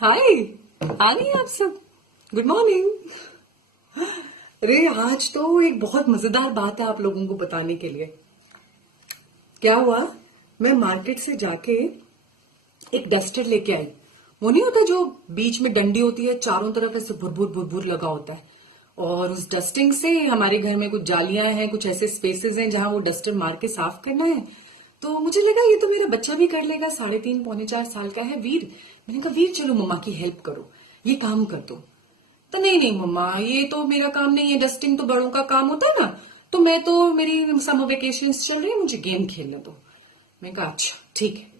हाय। आ गई आप सब। Good morning. अरे आज तो एक बहुत मजेदार बात है आप लोगों को बताने के लिए। क्या हुआ, मैं मार्केट से जाके एक डस्टर लेके आई। वो नहीं होता जो बीच में डंडी होती है, चारों तरफ ऐसे भुरभुर भुरभुर लगा होता है। और उस डस्टिंग से हमारे घर में कुछ जालियां हैं, कुछ ऐसे स्पेसेस हैं जहां वो डस्टर मार के साफ करना है। तो मुझे लगा ये तो मेरा बच्चा भी कर लेगा, 3.5 पौने 4 साल का है वीर। मैंने कहा वीर चलो मम्मा की हेल्प करो, ये काम कर दो। तो नहीं नहीं मम्मा, ये तो मेरा काम नहीं है, डस्टिंग तो बड़ों का काम होता है ना। तो मैं तो, मेरी समर वेकेशन चल रही है, मुझे गेम खेलने दो। मैं कहा अच्छा ठीक है।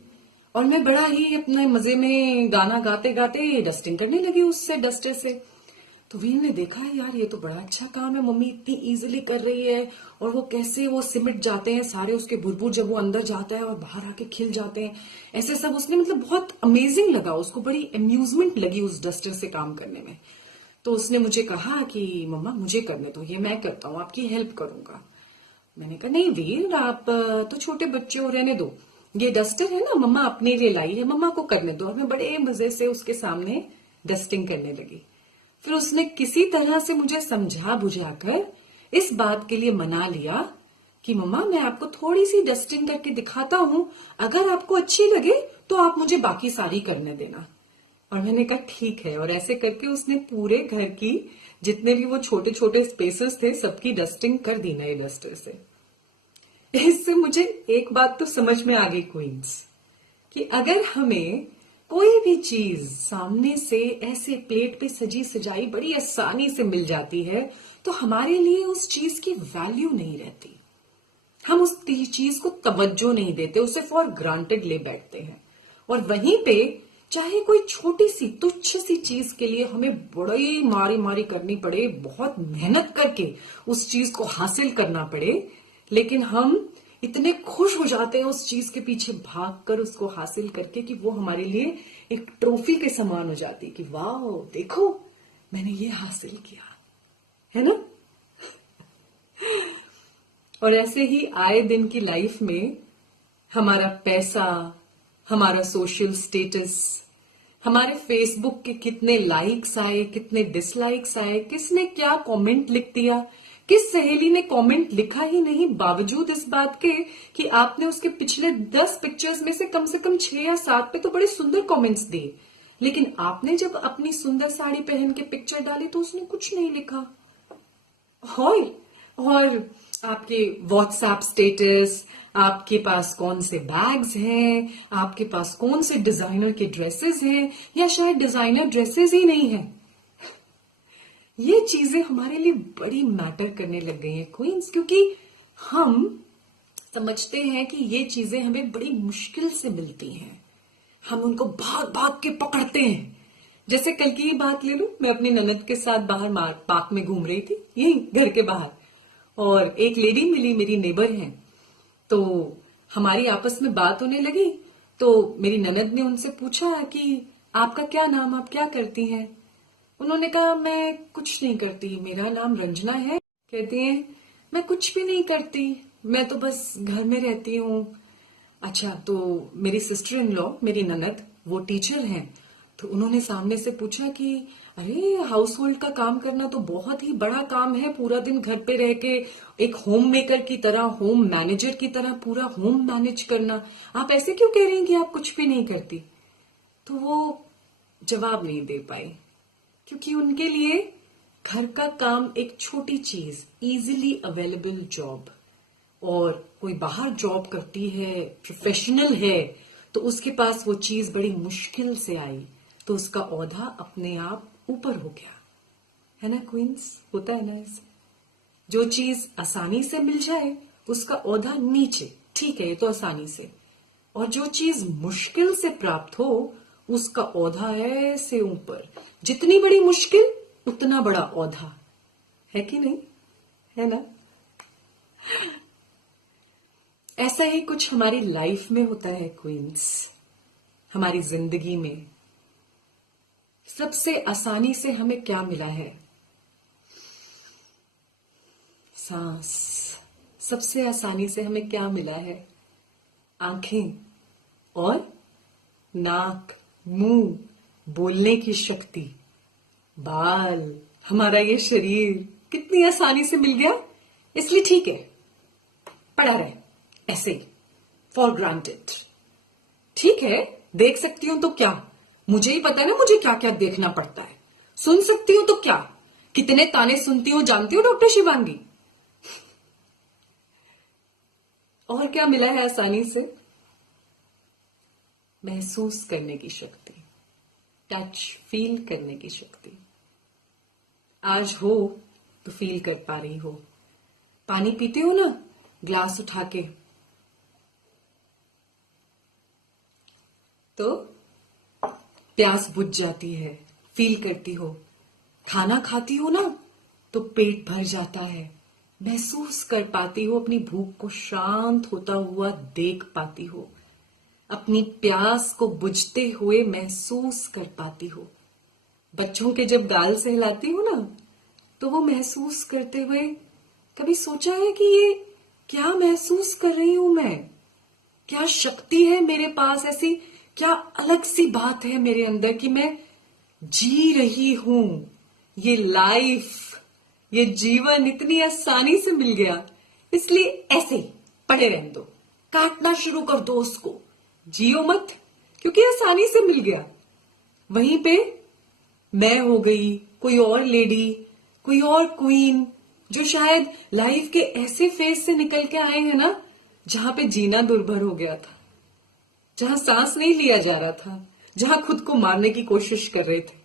और मैं बड़ा ही अपने मजे में गाना गाते गाते डस्टिंग करने लगी उससे, डस्टर से। तो वीर ने देखा है यार, ये तो बड़ा अच्छा काम है, मम्मी इतनी इजीली कर रही है। और वो कैसे वो सिमट जाते हैं सारे उसके बुरबुर, जब वो अंदर जाता है और बाहर आके खिल जाते हैं। ऐसे सब उसने, मतलब बहुत अमेजिंग लगा उसको, बड़ी अम्यूजमेंट लगी उस डस्टर से काम करने में। तो उसने मुझे कहा कि मम्मा मुझे करने दो, ये मैं करता हूँ, आपकी हेल्प करूंगा। मैंने कहा नहीं वीर, आप तो छोटे बच्चे हो, रहने दो। ये डस्टर है ना, मम्मा अपने लिए लाई है, मम्मा को करने दो। और मैं बड़े मजे से उसके सामने डस्टिंग करने लगी। फिर उसने किसी तरह से मुझे समझा बुझाकर इस बात के लिए मना लिया कि मम्मा मैं आपको थोड़ी सी डस्टिंग करके दिखाता हूं, अगर आपको अच्छी लगे तो आप मुझे बाकी सारी करने देना। और मैंने कहा ठीक है। और ऐसे करके उसने पूरे घर की जितने भी वो छोटे छोटे स्पेसेस थे सबकी डस्टिंग कर दी नए डस्टर से। इससे मुझे एक बात तो समझ में आ गई क्वींस, कि अगर हमें कोई भी चीज सामने से ऐसे प्लेट पे सजी सजाई बड़ी आसानी से मिल जाती है, तो हमारे लिए उस चीज की वैल्यू नहीं रहती। हम उस चीज को तवज्जो नहीं देते, उसे फॉर ग्रांटेड ले बैठते हैं। और वहीं पे चाहे कोई छोटी सी तुच्छ सी चीज के लिए हमें बड़ी मारी मारी करनी पड़े, बहुत मेहनत करके उस चीज को हासिल करना पड़े, लेकिन हम इतने खुश हो जाते हैं उस चीज के पीछे भागकर उसको हासिल करके कि वो हमारे लिए एक ट्रॉफी के समान हो जाती है कि वाह देखो मैंने ये हासिल किया, है ना। और ऐसे ही आए दिन की लाइफ में हमारा पैसा, हमारा सोशल स्टेटस, हमारे फेसबुक के कितने लाइक्स आए, कितने डिसलाइक्स आए, किसने क्या कमेंट लिख दिया, किस सहेली ने कमेंट लिखा ही नहीं बावजूद इस बात के कि आपने उसके पिछले 10 पिक्चर्स में से कम 6 या 7 पे तो बड़े सुंदर कमेंट्स दिए, लेकिन आपने जब अपनी सुंदर साड़ी पहन के पिक्चर डाली तो उसने कुछ नहीं लिखा। और आपके व्हाट्सएप स्टेटस, आपके पास कौन से बैग्स हैं, आपके पास कौन से डिजाइनर के ड्रेसेस हैं, या शायद डिजाइनर ड्रेसेस ही नहीं है, ये चीजें हमारे लिए बड़ी मैटर करने लग गई हैं क्वींस, क्योंकि हम समझते हैं कि ये चीजें हमें बड़ी मुश्किल से मिलती हैं। हम उनको भाग भाग के पकड़ते हैं। जैसे कल की ही बात ले लो, मैं अपनी ननद के साथ बाहर पार्क में घूम रही थी, यही घर के बाहर। और एक लेडी मिली, मेरी नेबर हैं। तो हमारी आपस में बात होने लगी। तो मेरी ननद ने उनसे पूछा कि आपका क्या नाम, आप क्या करती हैं। उन्होंने कहा मैं कुछ नहीं करती, मेरा नाम रंजना है। कहती हैं मैं कुछ भी नहीं करती, मैं तो बस घर में रहती हूँ। अच्छा, तो मेरी सिस्टर इन लॉ, मेरी ननद, वो टीचर हैं। तो उन्होंने सामने से पूछा कि अरे हाउस होल्ड का काम करना तो बहुत ही बड़ा काम है, पूरा दिन घर पे रह के एक होम मेकर की तरह, होम मैनेजर की तरह पूरा होम मैनेज करना, आप ऐसे क्यों कह रही हैं कि आप कुछ भी नहीं करती। तो वो जवाब नहीं दे पाई, क्योंकि उनके लिए घर का काम एक छोटी चीज, इजीली अवेलेबल जॉब। और कोई बाहर जॉब करती है, प्रोफेशनल है, तो उसके पास वो चीज बड़ी मुश्किल से आई, तो उसका औधा अपने आप ऊपर हो गया, है ना क्वींस, होता है ना ऐसे। जो चीज आसानी से मिल जाए उसका औधा नीचे, ठीक है ये तो आसानी से। और जो चीज मुश्किल से प्राप्त हो उसका औधा ऐसे ऊपर। जितनी बड़ी मुश्किल उतना बड़ा औधा, है कि नहीं, है ना। ऐसा ही कुछ हमारी लाइफ में होता है क्वींस। हमारी जिंदगी में सबसे आसानी से हमें क्या मिला है, सांस। सबसे आसानी से हमें क्या मिला है, आंखें और नाक, मुंह, बोलने की शक्ति, बाल, हमारा ये शरीर कितनी आसानी से मिल गया। इसलिए ठीक है, पड़ा रहे ऐसे ही, फॉर ग्रांटेड। ठीक है, देख सकती हूं तो क्या, मुझे ही पता है ना मुझे क्या क्या देखना पड़ता है। सुन सकती हूं तो क्या, कितने ताने सुनती हूं जानती हूं डॉक्टर शिवांगी। और क्या मिला है आसानी से, महसूस करने की शक्ति, टच फील करने की शक्ति। आज हो तो फील कर पा रही हो। पानी पीते हो ना ग्लास उठा के, तो प्यास बुझ जाती है, फील करती हो। खाना खाती हो ना तो पेट भर जाता है, महसूस कर पाती हो, अपनी भूख को शांत होता हुआ देख पाती हो, अपनी प्यास को बुझते हुए महसूस कर पाती हो। बच्चों के जब गाल सहलाती हो ना तो वो महसूस करते हुए कभी सोचा है कि ये क्या महसूस कर रही हूं मैं, क्या शक्ति है मेरे पास, ऐसी क्या अलग सी बात है मेरे अंदर कि मैं जी रही हूं। ये लाइफ, ये जीवन इतनी आसानी से मिल गया, इसलिए ऐसे ही पड़े रहने दो, काटना शुरू कर दो उसको, जियो मत, क्योंकि आसानी से मिल गया। वहीं पे मैं हो गई, कोई और लेडी, कोई और क्वीन, जो शायद लाइफ के ऐसे फेज से निकल के आए हैं ना जहां पे जीना दुर्भर हो गया था, जहां सांस नहीं लिया जा रहा था, जहां खुद को मारने की कोशिश कर रहे थे।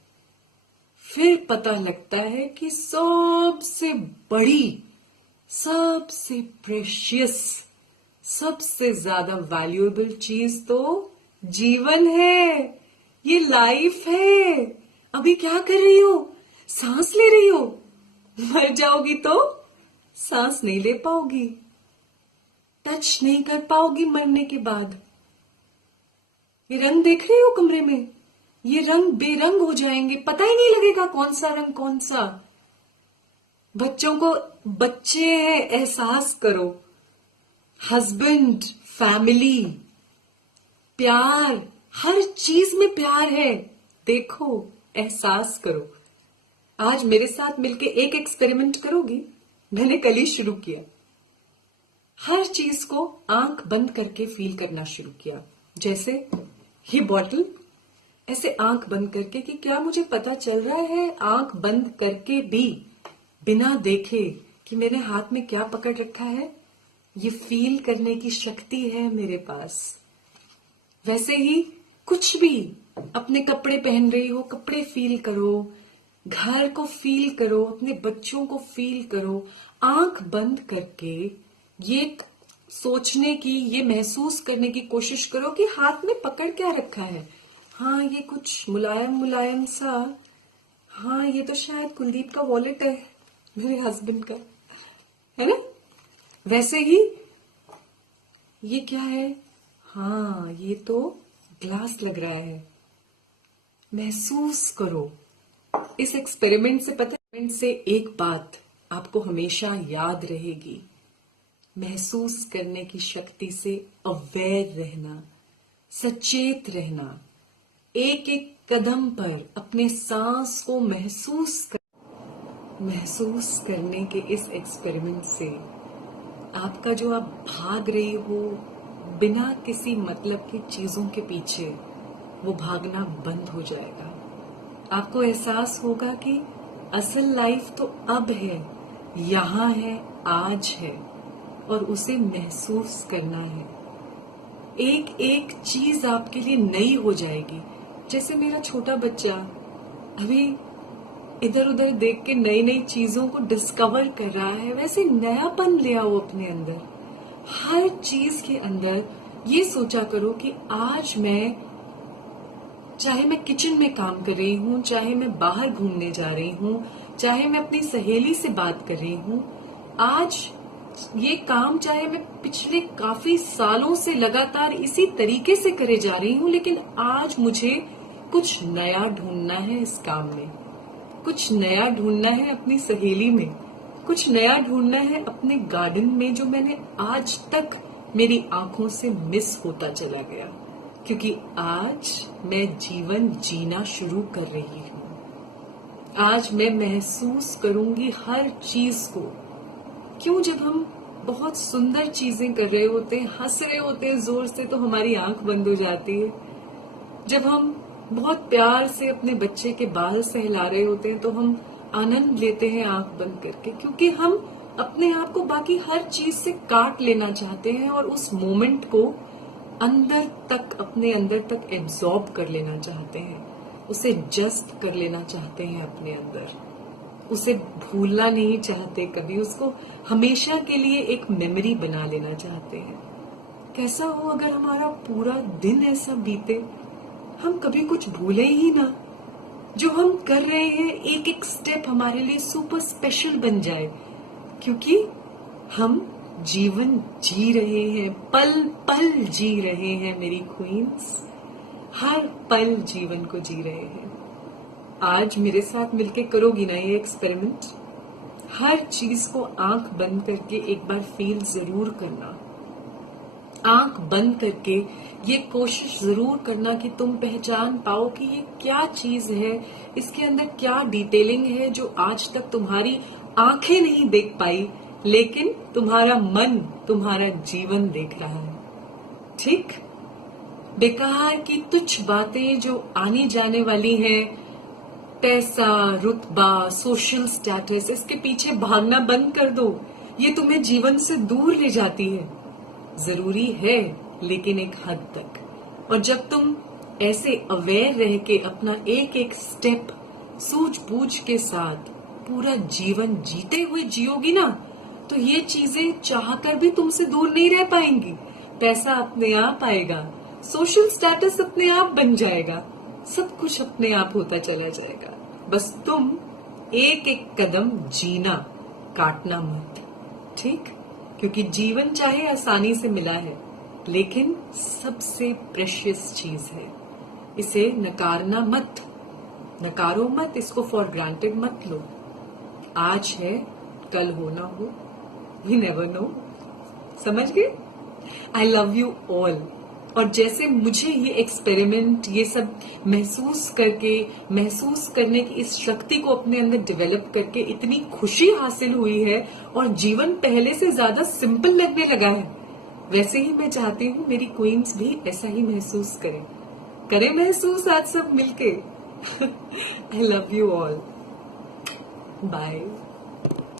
फिर पता लगता है कि सबसे बड़ी, सबसे प्रेशियस, सबसे ज्यादा वैल्यूएबल चीज तो जीवन है, ये लाइफ है। अभी क्या कर रही हो, सांस ले रही हो, मर जाओगी तो सांस नहीं ले पाओगी, टच नहीं कर पाओगी मरने के बाद। ये रंग देख रही हो कमरे में, ये रंग बेरंग हो जाएंगे, पता ही नहीं लगेगा कौन सा रंग कौन सा। बच्चों को, बच्चे हैं, एहसास करो, हस्बैंड, फैमिली, प्यार, हर चीज में प्यार है, देखो, एहसास करो। आज मेरे साथ मिलके एक एक्सपेरिमेंट करोगी, मैंने कल ही शुरू किया। हर चीज को आंख बंद करके फील करना शुरू किया, जैसे ये बॉटल, ऐसे आंख बंद करके कि क्या मुझे पता चल रहा है आंख बंद करके भी, बिना देखे कि मेरे हाथ में क्या पकड़ रखा है। ये फील करने की शक्ति है मेरे पास। वैसे ही कुछ भी, अपने कपड़े पहन रही हो, कपड़े फील करो, घर को फील करो, अपने बच्चों को फील करो, आंख बंद करके ये सोचने की, ये महसूस करने की कोशिश करो कि हाथ में पकड़ क्या रखा है। हाँ, ये कुछ मुलायम मुलायम सा, हाँ ये तो शायद कुलदीप का वॉलेट है, मेरे हस्बैंड का, है ना। वैसे ही ये क्या है, हाँ ये तो ग्लास लग रहा है, महसूस करो। इस एक्सपेरिमेंट से एक्सपेरिमेंट से एक बात आपको हमेशा याद रहेगी, महसूस करने की शक्ति से अवेयर रहना, सचेत रहना, एक एक कदम पर अपने सांस को महसूस करने के इस एक्सपेरिमेंट से आपका जो आप भाग रही हो बिना किसी मतलब की चीजों के पीछे, वो भागना बंद हो जाएगा। आपको एहसास होगा कि असल लाइफ तो अब है, यहाँ है, आज है, और उसे महसूस करना है। एक एक चीज आपके लिए नई हो जाएगी। जैसे मेरा छोटा बच्चा अभी इधर उधर देख के नई नई चीजों को डिस्कवर कर रहा है, वैसे नयापन ले आओ अपने अंदर। हर चीज के अंदर ये सोचा करो कि आज मैं, चाहे मैं किचन में काम कर रही हूँ, चाहे मैं बाहर घूमने जा रही हूँ, चाहे मैं अपनी सहेली से बात कर रही हूँ, आज ये काम चाहे मैं पिछले काफी सालों से लगातार इसी तरीके से करे जा रही हूँ, लेकिन आज मुझे कुछ नया ढूंढना है इस काम में, कुछ नया ढूंढना है अपनी सहेली में, कुछ नया ढूंढना है अपने गार्डन में, जो मैंने आज तक मेरी आंखों से मिस होता चला गया। क्योंकि आज मैं जीवन जीना शुरू कर रही हूँ। आज मैं महसूस करूंगी हर चीज को। क्यों, जब हम बहुत सुंदर चीजें कर रहे होते हैं, हंस रहे होते हैं जोर से, तो हमारी आंख बंद हो जाती है। जब हम बहुत प्यार से अपने बच्चे के बाल सहला रहे होते हैं तो हम आनंद लेते हैं आंख बंद करके, क्योंकि हम अपने आप को बाकी हर चीज से काट लेना चाहते हैं और उस मोमेंट को अंदर तक, अपने अंदर तक एब्जॉर्ब कर लेना चाहते हैं, उसे जस्ट कर लेना चाहते हैं अपने अंदर, उसे भूलना नहीं चाहते कभी, उसको हमेशा के लिए एक मेमोरी बना लेना चाहते हैं। कैसा हो अगर हमारा पूरा दिन ऐसा बीते, हम कभी कुछ भूले ही ना, जो हम कर रहे हैं एक एक स्टेप हमारे लिए सुपर स्पेशल बन जाए, क्योंकि हम जीवन जी रहे हैं, पल पल जी रहे हैं मेरी क्वींस, हर पल जीवन को जी रहे हैं। आज मेरे साथ मिलके करोगी ना ये एक्सपेरिमेंट? हर चीज को आंख बंद करके एक बार फील जरूर करना। आंख बंद करके ये कोशिश जरूर करना कि तुम पहचान पाओ कि ये क्या चीज है, इसके अंदर क्या डिटेलिंग है जो आज तक तुम्हारी आंखें नहीं देख पाई, लेकिन तुम्हारा मन, तुम्हारा जीवन देख रहा है। ठीक? बेकार की तुच्छ बातें जो आने जाने वाली हैं, पैसा, रुतबा, सोशल स्टेटस, इसके पीछे भागना बंद कर दो। ये तुम्हें जीवन से दूर ले जाती है। जरूरी है लेकिन एक हद तक। और जब तुम ऐसे अवेयर रह के अपना एक एक स्टेप सूझबूझ के साथ पूरा जीवन जीते हुए जियोगी ना, तो ये चीजें चाहकर भी तुमसे दूर नहीं रह पाएंगी। पैसा अपने आप आएगा, सोशल स्टेटस अपने आप बन जाएगा, सब कुछ अपने आप होता चला जाएगा। बस तुम एक एक कदम जीना, काटना मत। ठीक? क्योंकि जीवन चाहे आसानी से मिला है, लेकिन सबसे प्रेशियस चीज है। इसे नकारना मत, नकारो मत, इसको फॉर ग्रांटेड मत लो। आज है, कल हो ना हो, वी नेवर नो। समझ गए? आई लव यू ऑल। और जैसे मुझे ये एक्सपेरिमेंट, ये सब महसूस करने की इस शक्ति को अपने अंदर डेवलप करके इतनी खुशी हासिल हुई है और जीवन पहले से ज्यादा सिंपल लगने लगा है, वैसे ही मैं चाहती हूँ मेरी क्वींस भी ऐसा ही महसूस करें महसूस आज सब मिलके। I love you all. Bye.